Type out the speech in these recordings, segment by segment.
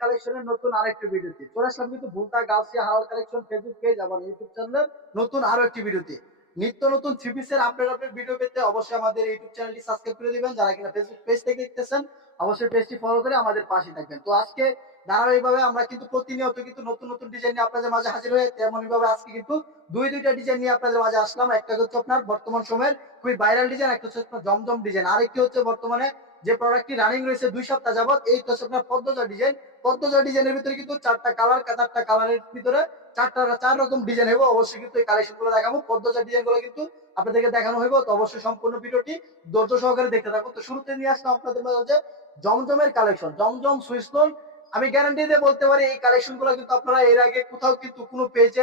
কালেকশনের নতুন আরেকটি ভিডিওতে চলে আসলাম কিন্তু ভুলতা গাউসিয়া হালাল কালেকশন ফেসবুক পেজ এবং ইউটিউব চ্যানেলের নতুন আরও একটি ভিডিওতে নিত্য নতুন থ্রি পিসের আপডেট আপডেট ভিডিও পেতে অবশ্যই আমাদের ইউটিউব চ্যানেলটি সাবস্ক্রাইব করে দিবেন। যারা কিনা ফেসবুক পেজ থেকে দেখতেছেন, অবশ্যই পেজটি ফলো করে আমাদের পাশে থাকবেন। তো আজকে ধারাবাহিকভাবে আমরা কিন্তু প্রতিনিয়ত কিন্তু নতুন নতুন ডিজাইন নিয়ে আপনাদের মাঝে হাজির হয়ে তেমনই ভাবে আজকে কিন্তু দুই, দুইটা ডিজাইন নিয়ে আপনাদের মাঝে আসলাম। একটা হচ্ছে আপনার বর্তমান সময়ের খুবই ভাইরাল ডিজাইন একটা হচ্ছে আপনার জমজম ডিজাইন আরেকটি হচ্ছে বর্তমানে যে প্রোডাক্টটি রানিং রয়েছে দুই সপ্তাহ যাবত এই তো আপনার পদ্মজা ডিজাইন পদ্মজা ডিজাইনের ভিতরে কিন্তু চারটা কালার চারটা কালারের ভিতরে চারটা চার রকম ডিজাইন হবে অবশ্যই কিন্তু এই কালেকশনগুলো দেখাবো। পদ্মজা ডিজাইনগুলো কিন্তু আপনাদেরকে দেখানো হইব। তো অবশ্যই সম্পূর্ণ ভিডিওটি ধৈর্য সহকারে দেখতে থাকুন। তো শুরুতে নিয়ে আসলাম আপনাদের মাঝে হচ্ছে জমজমের কালেকশন জমজম সুইসলোন আমি গ্যারান্টি দিয়ে বলতে পারি, এই কালেকশনগুলো কিন্তু আপনারা এর আগে কোথাও কিন্তু কোনো পেজে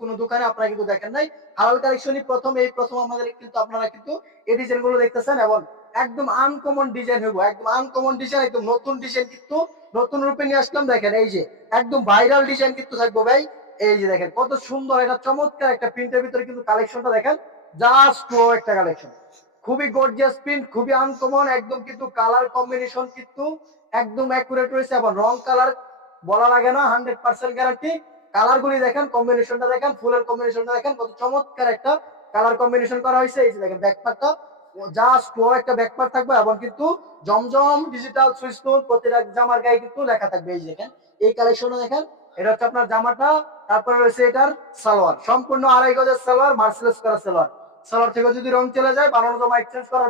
কোনো দোকানে আপনারা কিন্তু দেখেন নাই। হালাল কালেকশনই প্রথম, এই প্রথম আমাদের কিন্তু আপনারা কিন্তু এই ডিজাইনগুলো দেখতেছেন এবং একদম আনকমন ডিজাইন হইব, একদম আনকমন ডিজাইন একদম নতুন ডিজাইন কিন্তু নতুন রূপে নিয়ে আসলাম, দেখেন এই যে, একদম ভাইরাল ডিজাইন কিন্তু থাকব ভাই, এই যে দেখেন, কত সুন্দর এটা চমৎকার একটা প্রিন্টের ভিতরে কিন্তু কালেকশনটা দেখেন জাস্ট একটা কালেকশন খুবই গর্জিয়াস প্রিন্ট খুবই আনকমন একদম কিন্তু কালার কম্বিনেশন কিন্তু একদম অ্যাকুরেট রয়েছে, এবং রং কালার বলা লাগে না হান্ড্রেড পার্সেন্ট গ্যারান্টি কালার গুলি দেখেন কম্বিনেশনটা দেখেন, ফুলের কম্বিনেশনটা দেখেন, কত চমৎকার একটা কালার কম্বিনেশন করা হয়েছে, এই যে দেখেন ব্যাকপারটা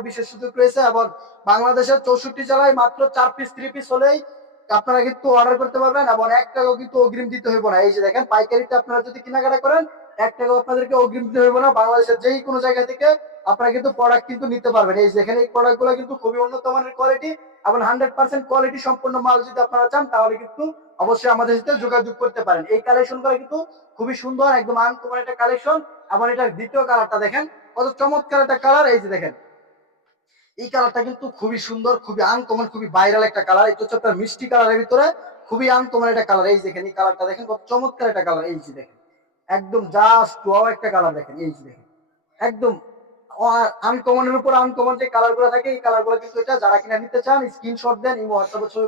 বিশেষ সুযোগ রয়েছে এবং বাংলাদেশের চৌষট্টি জেলায় মাত্র চার পিস থ্রি পিস হলেই আপনারা কিন্তু অর্ডার করতে পারবেন এবং এক টাকাও কিন্তু অগ্রিম দিতে হইব না। এই যে দেখেন, পাইকারিতে আপনারা যদি কেনাকাটা করেন, এক টাকাও আপনাদেরকে অগ্রিম দিতে হইব না। বাংলাদেশের যেই কোনো জায়গা থেকে আপনারা কিন্তু প্রোডাক্ট কিন্তু নিতে পারবেন। এই যে এখানে এই প্রোডাক্টগুলো কিন্তু খুবই উন্নত মানের কোয়ালিটি এবং হান্ড্রেড পার্সেন্ট কোয়ালিটি সম্পূর্ণ মাল যদি আপনারা চান, তাহলে কিন্তু অবশ্যই আমাদের সাথে যোগাযোগ করতে পারেন। এই কালেকশনগুলো কিন্তু খুবই সুন্দর, একদম আনকমন একটা কালেকশন এবং এটার দ্বিতীয় কালারটা দেখেন, কত চমৎকার একটা কালার এই যে দেখেন। এই কালারটা কিন্তু খুবই সুন্দর, খুবই আনকমন খুবই ভাইরাল একটা কালার এটা হচ্ছে আপনার মিষ্টি কালারের ভিতরে খুবই আনকমন একটা কালার এই দেখেন এই কালারটা দেখেন, কত চমৎকার একটা কালার এই যে দেখেন। একদম জাস্ট ওয়াও একটা কালার দেখেন, এই যে দেখেন। একদম আনকমনের উপর আনকমন যে কালারগুলো থাকে, এই কালারগুলো কিন্তু এটা যারা কিনা নিতে চান স্ক্রিনশট দেন ইমো হোয়াটসঅ্যাপে ছবি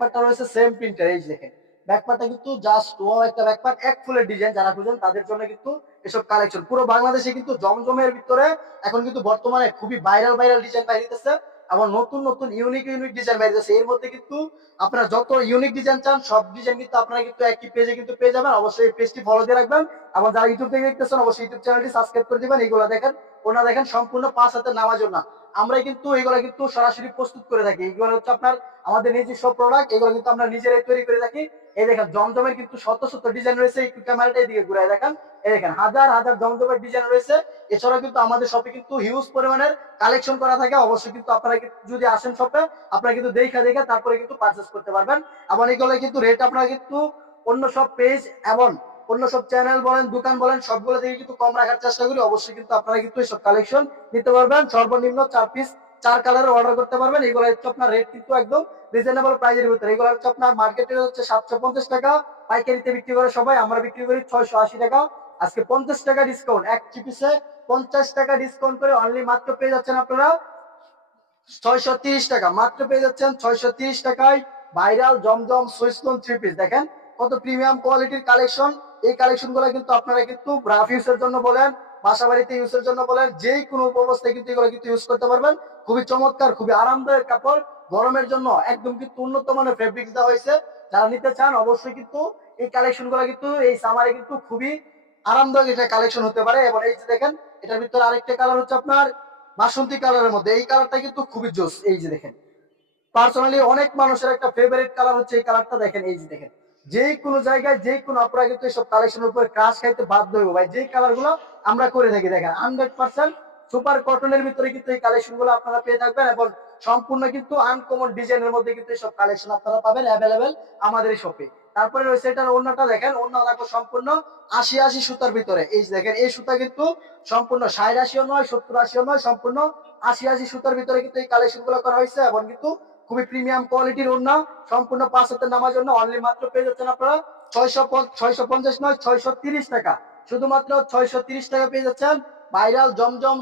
পাঠান রয়েছে সেম এই দেখেন। কিন্তু জাস্ট ওয়াও একটা এক ফুলের ডিজাইন যারা খুঁজেন তাদের জন্য কিন্তু এসব কালেকশন পুরো বাংলাদেশে কিন্তু জমজমের ভিতরে এখন কিন্তু বর্তমানে খুবই ভাইরাল ভাইরাল ডিজাইন বাইরেতেছে এবং নতুন নতুন ইউনিক ইউনিক ডিজাইন বাইরেতেছে এর মধ্যে কিন্তু আপনারা যত ইউনিক ডিজাইন চান, সব ডিজাইন কিন্তু আপনারা কিন্তু একই পেজে কিন্তু পেয়ে যাবেন। অবশ্যই পেজটি ফলো দিয়ে রাখবেন। এবং যারা ইউটিউব থেকে দেখতেছেন, অবশ্যই ইউটিউব চ্যানেলটি সাবস্ক্রাইব করে দিবেন। এইগুলো দেখেন ওনা দেখেন সম্পূর্ণ পাঁচ হাতের নামাজ না। আমরা কিন্তু এগুলো কিন্তু সরাসরি প্রস্তুত করে থাকি। এগুলো হচ্ছে আপনার আমাদের নিজস্ব প্রোডাক্ট এগুলো কিন্তু আমরা নিজেরাই তৈরি করে থাকি। এই দেখেন, জমজমের কিন্তু শত শত ডিজাইন রয়েছে। একটু ক্যামেরাটা এদিকে ঘুরাই দেখেন। এই দেখেন, হাজার হাজার জমজমের ডিজাইন রয়েছে। এছাড়াও কিন্তু আমাদের শপে কিন্তু হিউজ পরিমাণের কালেকশন করা থাকে। অবশ্যই কিন্তু আপনারা যদি আসেন শপে আপনারা কিন্তু দেখা দেখে তারপরে কিন্তু পারচেস করতে পারবেন। এবং এগুলো কিন্তু রেট আপনারা কিন্তু অন্য সব পেজ এবং অন্য সব চ্যানেল বলেন, দোকান বলেন, সবগুলো থেকে কিন্তু কম রাখার চেষ্টা করি। অবশ্যই কিন্তু আপনারা কিন্তু এইসব কালেকশন নিতে পারবেন। সর্বনিম্ন চার পিস চার কালারের অর্ডার করতে পারবেন। এগুলো হচ্ছে আপনার রেট কিন্তু একদম রিজনেবল প্রাইজের ভিতরে। এগুলো হচ্ছে আপনার মার্কেটে হচ্ছে সাতশো পঞ্চাশ টাকা। পাইকারিতে বিক্রি করে সবাই, আমরা বিক্রি করি ছয়শো আশি টাকা। আজকে পঞ্চাশ টাকা ডিসকাউন্ট এক চিপিসে পঞ্চাশ টাকা ডিসকাউন্ট করে অনলি মাত্র পেয়ে যাচ্ছেন আপনারা ছয়শো তিরিশ টাকা। মাত্র পেয়ে যাচ্ছেন ছয়শো তিরিশ টাকায় ভাইরাল জমজম সুইসলন থ্রি পিস দেখেন কত প্রিমিয়াম কোয়ালিটির কালেকশন এই কালেকশনগুলো কিন্তু আপনারা কিন্তু রাফ ইউজের জন্য বলেন বাসা বাড়িতে ইউজের জন্য বলেন যে কোনো অবস্থায় কিন্তু এগুলো কিন্তু ইউজ করতে পারবেন। খুবই চমৎকার, খুবই আরামদায়ক কাপড়, গরমের জন্য একদম কিন্তু উন্নত মানের ফেব্রিক দেওয়া হয়েছে। যারা নিতে চান অবশ্যই কিন্তু এই কালেকশনগুলো কিন্তু এই সামারে কিন্তু খুবই আরামদায়ক এটা কালেকশন হতে পারে। এবং এই যে দেখেন, এটার ভিতরে আরেকটা কালার হচ্ছে আপনার বাসন্তী কালারের মধ্যে। এই কালারটা কিন্তু খুবই জোস এই যে দেখেন। পার্সোনালি অনেক মানুষের একটা ফেভারিট কালার হচ্ছে এই কালারটা দেখেন এই যে দেখেন। যে কোনো জায়গায় যে কোনো আপনারা কিন্তু এইসব কালেকশনের উপরে ক্রাশ খাইতে বাধ্য হইব। ভাই যে কালারগুলো আমরা করে থাকি, দেখেন হান্ড্রেড পার্সেন্ট সুপার কটনের ভিতরে কিন্তু এই কালেকশনগুলো আপনারা পেয়ে থাকবেন এবং সম্পূর্ণ কিন্তু আনকমন ডিজাইনের মধ্যে কিন্তু এইসব কালেকশন আপনারা পাবেন অ্যাভেলেবেল আমাদের শপে তারপরে রয়েছে এটার অন্যটা দেখেন অন্য দেখো সম্পূর্ণ আশি আশি সুতার ভিতরে। এই দেখেন, এই সুতা কিন্তু সম্পূর্ণ ষাট আশিও নয়, সত্তর আশিও নয়, সম্পূর্ণ আশি আশি সুতার ভিতরে কিন্তু এই কালেকশনগুলো করা হয়েছে এবং কিন্তু খুবই প্রিমিয়াম কোয়ালিটির ওড়না, সম্পূর্ণ পাঁচ হাতের নামার জন্য অনলি মাত্র পেয়ে যাচ্ছেন আপনারা ছয়শো নয়, ছয়শো টাকা। শুধুমাত্র ছয়শো টাকা পেয়ে যাচ্ছেন ভাইরাল জমজম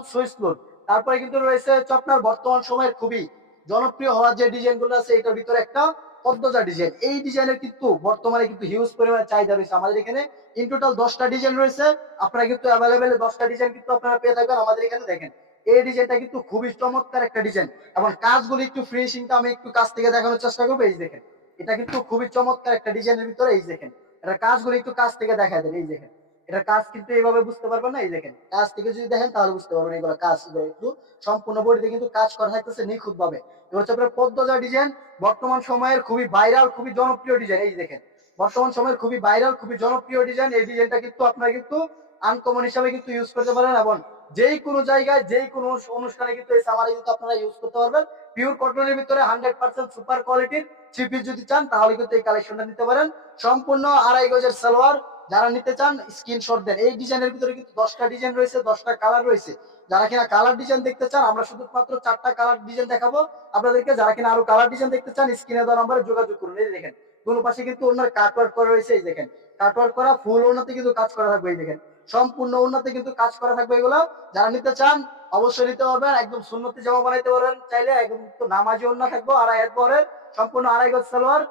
তারপরে কিন্তু রয়েছে হচ্ছে আপনার বর্তমান সময়ের খুবই জনপ্রিয় হওয়ার যে ডিজাইনগুলো আছে, এটার ভিতরে একটা পদ্মজা ডিজাইন। এই ডিজাইনের কিন্তু বর্তমানে কিন্তু হিউজ পরিমাণে চাহিদা রয়েছে আমাদের এখানে। ইন টোটাল দশটা ডিজাইন রয়েছে। আপনারা কিন্তু অ্যাভেলেবেল দশটা ডিজাইন কিন্তু আপনারা পেয়ে থাকবেন আমাদের এখানে, দেখেন। এই ডিজাইনটা কিন্তু খুবই চমৎকার একটা ডিজাইন এবং কাজগুলো একটু ফিনিশিংটা আমি একটু কাছ থেকে দেখানোর চেষ্টা করব, এই দেখেন। এটা কিন্তু খুবই চমৎকার একটা ডিজাইনের ভিতরে, এই দেখেন। এটা কাজগুলো একটু কাছ থেকে দেখা দেন, এই দেখেন। এটা কাজ কিন্তু এইভাবে বুঝতে পারবেন না, এই দেখেন। কাজ থেকে যদি দেখেন তাহলে বুঝতে পারবেন এগুলো কাজ একটু সম্পূর্ণ বডিতে কিন্তু কাজ করা থাকতেছে নিখুঁত ভাবে হচ্ছে পদ্মজা ডিজাইন বর্তমান সময়ের খুবই ভাইরাল খুবই জনপ্রিয় ডিজাইন এই দেখেন। বর্তমান সময়ের খুবই ভাইরাল খুবই জনপ্রিয় ডিজাইন এই ডিজাইনটা কিন্তু আপনারা কিন্তু আনকমন হিসাবে কিন্তু ইউজ করতে পারেন এবং যেই কোনো জায়গায়, যেই কোনো অনুষ্ঠানে কিন্তু এই সামারে কিন্তু আপনারা ইউজ করতে পারবেন। পিওর কটনের ভিতরে হান্ড্রেড পার্সেন্ট সুপার কোয়ালিটির পিস যদি চান, তাহলে কিন্তু এই কালেকশনটা নিতে পারেন। সম্পূর্ণ আড়াই গজের সালোয়ার, যারা নিতে চান স্ক্রিনশট দেন। এই ডিজাইনের ভিতরে কিন্তু দশটা ডিজাইন রয়েছে, দশটা কালার রয়েছে। যারা কিনা কালার ডিজাইন দেখতে চান, আমরা শুধুমাত্র চারটা কালার ডিজাইন দেখাবো। আপনাদেরকে যারা কিনা আরও কালার ডিজাইন দেখতে চান স্ক্রিনে দেওয়া নম্বরে যোগাযোগ করুন। এই দেখেন দুটো পাশে কিন্তু ওনার কাটওয়ার্ক করা রয়েছে, এই দেখেন। কাটওয়ার্ক করা ফুল ওনাতে কিন্তু কাজ করা থাকবে, এই দেখেন। সম্পূর্ণ উন্নতে কিন্তু কাজ করা থাকবে এগুলো। যারা নিতে চান, অবশ্যই নিতে পারবেন একদম সুন্নতি জামা বানাইতে পারবেন চাইলে। একদম নামাজি অন্য থাকব। আড়াই হাত পরের সম্পূর্ণ আড়াই গজ সালোয়ার।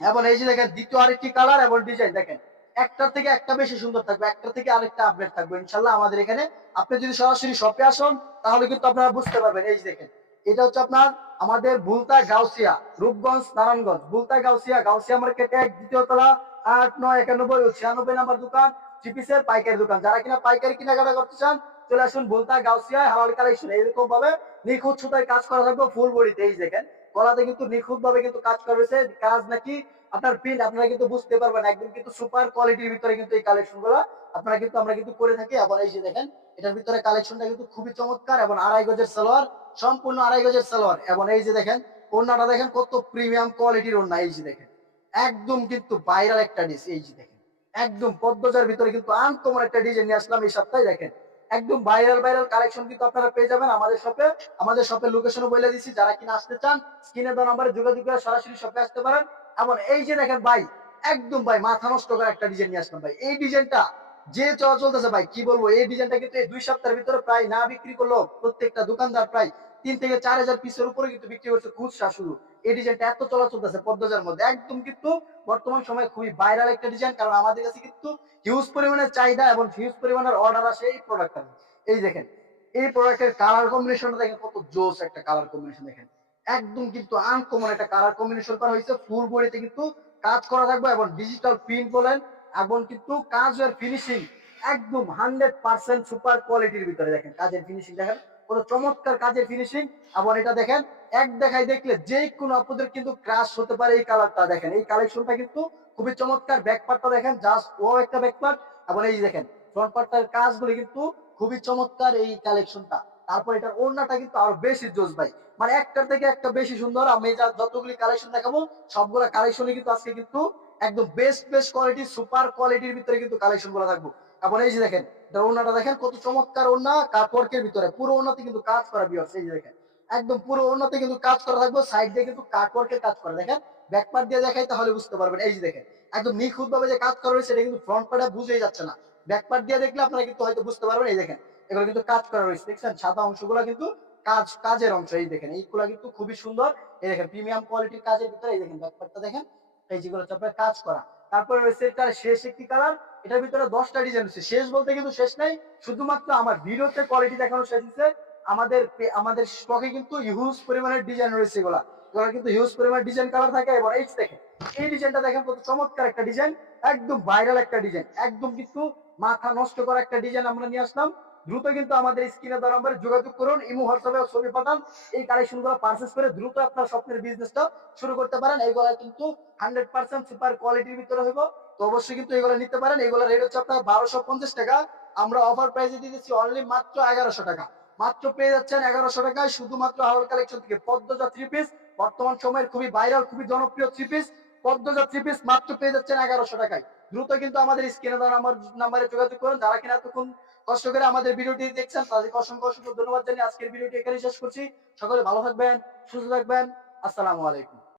এবং এই যে দেখেন, দ্বিতীয় আরেকটি কালার এবং ডিজাইন দেখেন। একটা থেকে একটা বেশি সুন্দর থাকবে। একটা থেকে আরেকটা আপডেট থাকবে। ইনশাল্লাহ আমাদের এখানে আপনি যদি সরাসরি শপে আসুন, তাহলে কিন্তু আপনারা বুঝতে পারবেন। এই যে দেখেন, এটা হচ্ছে আপনার আমাদের বুলতা গাউসিয়া, রূপগঞ্জ, নারায়ণগঞ্জ। বুলতা গাউসিয়া গাউসিয়া মার্কেট এক, দ্বিতীয় তলা, আট, নয়, একানব্বই ও ছিয়ানব্বই নাম্বার দোকান। চিপিসের পাইকারি দোকান। যারা কিনা পাইকারি কেনাকাটা করতে চান, চলে আসুন বুলতা গাউসিয়া হালাল কালেকশন। এইরকম ভাবে নিখুঁত সুতায় কাজ করা থাকবে ফুল বডিতে, এই দেখেন। গলাতে কিন্তু নিখুঁত ভাবে কিন্তু কাজ করা রয়েছে। কাজ নাকি আপনার প্রিন্ট আপনারা কিন্তু বুঝতে পারবেন একদম কিন্তু সুপার কোয়ালিটির ভিতরে কিন্তু এই কালেকশনগুলো আপনারা কিন্তু, আমরা কিন্তু করে থাকি। আবার এই যে দেখেন, এটার ভিতরে কালেকশনটা কিন্তু খুবই চমৎকার এবং আড়াই গজের সালোয়ার, সম্পূর্ণ আড়াই গজের সালোয়ার। এবং এই যে দেখেন, ওড়নাটা দেখেন কত প্রিমিয়াম কোয়ালিটির ওড়না, এই যে দেখেন। একদম কিন্তু ভাইরাল একটা ডিস এই যে দেখেন। একদম পদ্মজার ভিতরে কিন্তু আনকমন একটা ডিজাইন নিয়ে আসলাম এই সপ্তাহে দেখেন। একদম ভাইরাল ভাইরাল কালেকশন কিন্তু আপনারা পেয়ে যাবেন আমাদের শপে আমাদের শপের লোকেশনও বলে দিচ্ছি যারা কিনা আসতে চান স্ক্রিনে দেওয়া নাম্বারে যোগাযোগ করে সরাসরি শপে আসতে পারেন। এবং এই যে দেখেন ভাই, একদম ভাই মাথা নষ্ট করে একটা ডিজাইন নিয়ে আসলাম ভাই। এই ডিজাইনটা যে চলা চলতেছে ভাই, কি বলব? এই ডিজাইনটা কিন্তু এই দুই সপ্তাহের ভিতরে প্রায় না বিক্রি করল প্রত্যেকটা দোকানদার প্রায় তিন থেকে চার হাজার পিসের উপরে কিন্তু বিক্রি করছে খুচরা শুধু। এই ডিজাইনটা এত চলা চলতেছে পদ্মজার মধ্যে। একদম কিন্তু বর্তমান সময়ে খুবই ভাইরাল একটা ডিজাইন কারণ আমাদের কাছে কিন্তু হিউজ পরিমাণের চাহিদা এবং হিউজ পরিমাণের অর্ডার আসে এই প্রোডাক্টটা এই দেখেন, এই প্রোডাক্টের কালার কম্বিনেশনটা দেখেন, কত জোস একটা কালার কম্বিনেশন দেখেন। একদম কিন্তু আনকমন একটা কালার কম্বিনেশন করা হয়েছে ফুল বডিতে কিন্তু কাজ করা থাকবে এবং ডিজিটাল প্রিন্ট বলেন, এবং কিন্তু কাজের ফিনিশিং একদম হান্ড্রেড পার্সেন্ট সুপার কোয়ালিটির ভিতরে দেখেন। কাজের ফিনিশিং দেখেন কত চমৎকার কাজের ফিনিশিং এবং এটা দেখেন, এক দেখায় দেখলে যে কোনো আপনাদের কিন্তু ক্রাশ হতে পারে এই কালারটা দেখেন। এই কালেকশনটা কিন্তু খুবই চমৎকার। ব্যাক পার্টটা দেখেন জাস্ট ও একটা ব্যাক পার্ট এবং এই দেখেন ফ্রন্ট পার্টটার কাজগুলি কিন্তু খুবই চমৎকার এই কালেকশনটা তারপর এটার ওড়নাটা কিন্তু আরও বেশি জোস ভাই। মানে একটার থেকে একটা বেশি সুন্দর। আমি যা যতগুলি কালেকশন দেখাবো, সবগুলা কালেকশনই কিন্তু আজকে কিন্তু একদম বেস্ট বেস্ট কোয়ালিটি সুপার কোয়ালিটির ভিতরে কিন্তু কালেকশনগুলো থাকব। এখন এই যে দেখেন ওড়নাটা দেখেন কত চমৎকার ওড়না কাটওয়ার্কের ভিতরে। পুরো ওড়নাতে কিন্তু কাজ করা বিয়ার্স এই দেখেন। একদম পুরো ওড়নাতে কিন্তু কাজ করা থাকবে সাইড দিয়ে কিন্তু কাটওয়ার্কের কাজ করা। দেখেন ব্যাক পার্ট দিয়ে দেখাই তাহলে বুঝতে পারবেন। এই যে দেখেন, একদম নিখুঁত ভাবে যে কাজ করা রয়েছে, এটা কিন্তু ফ্রন্ট পার্টে বুঝেই যাচ্ছে না। ব্যাক পার্ট দিয়ে দেখলে আপনারা কিন্তু হয়তো বুঝতে পারবেন। এই দেখেন, এগুলো কিন্তু কাজ করা রয়েছে। দেখছেন, সাদা অংশগুলো কিন্তু কাজ, কাজের অংশ। এই দেখেন, এইগুলো কিন্তু খুবই সুন্দর। এই দেখেন প্রিমিয়াম কোয়ালিটির কাজের ভিতরে এই দেখেন ব্যাকপার্টটা দেখেন। এই যেগুলো হচ্ছে আপনার কাজ করা। তারপরে রয়েছে এটার শেষ একটি কালার এটার ভিতরে দশটা ডিজাইন আছে। শেষ বলতে কিন্তু শেষ নাই, শুধুমাত্র আমার ভিডিওতে কোয়ালিটি দেখানো শেষ হচ্ছে আমাদের আমাদের স্টকে কিন্তু হিউজ পরিমাণের ডিজাইন রয়েছে এগুলা। এগুলো কিন্তু হিউজ পরিমাণ ডিজাইন কালার থাকে। এবং এই যে দেখেন, এই ডিজাইনটা দেখেন কত চমৎকার একটা ডিজাইন একদম ভাইরাল একটা ডিজাইন একদম কিন্তু মাথা নষ্ট করা একটা ডিজাইন আমরা নিয়ে আসলাম। দ্রুত কিন্তু আমাদের স্ক্রিনে দেওয়া নম্বরে যোগাযোগ করুন, ইমো হোয়াটসঅ্যাপে ছবি পাঠান। এই কালেকশনগুলো পারচেস করে দ্রুত আপনার স্বপ্নের বিজনেসটা শুরু করতে পারেন। এইগুলা কিন্তু হান্ড্রেড পার্সেন্ট সুপার কোয়ালিটির ভিতরে হইব। তো অবশ্যই কিন্তু এগুলো নিতে পারেন। এগুলো রেট হচ্ছে আপনার বারোশো পঞ্চাশ টাকা। আমরা অফার প্রাইসে দিচ্ছি অনলি মাত্র এগারোশো টাকা। মাত্র পেয়ে যাচ্ছেন এগারোশো টাকায় শুধুমাত্র হাওয়াল কালেকশন থেকে পদ্মজা থ্রি পিস বর্তমান সময়ের খুবই ভাইরাল খুবই জনপ্রিয় three piece Padmaja three piece মাত্র পেয়ে যাচ্ছেন এগারোশো টাকায়। দ্রুত কিন্তু আমাদের স্ক্রিনে দেওয়া নাম্বার নাম্বারে যোগাযোগ করুন। যারা কিনা এতক্ষণ কষ্ট করে আমাদের ভিডিওটি দেখছেন, তাদেরকে অসংখ্য অসংখ্য ধন্যবাদ জানিয়ে আজকের ভিডিওটি এখানে শেষ করছি। সকলে ভালো থাকবেন, সুস্থ থাকবেন। আসসালামু আলাইকুম।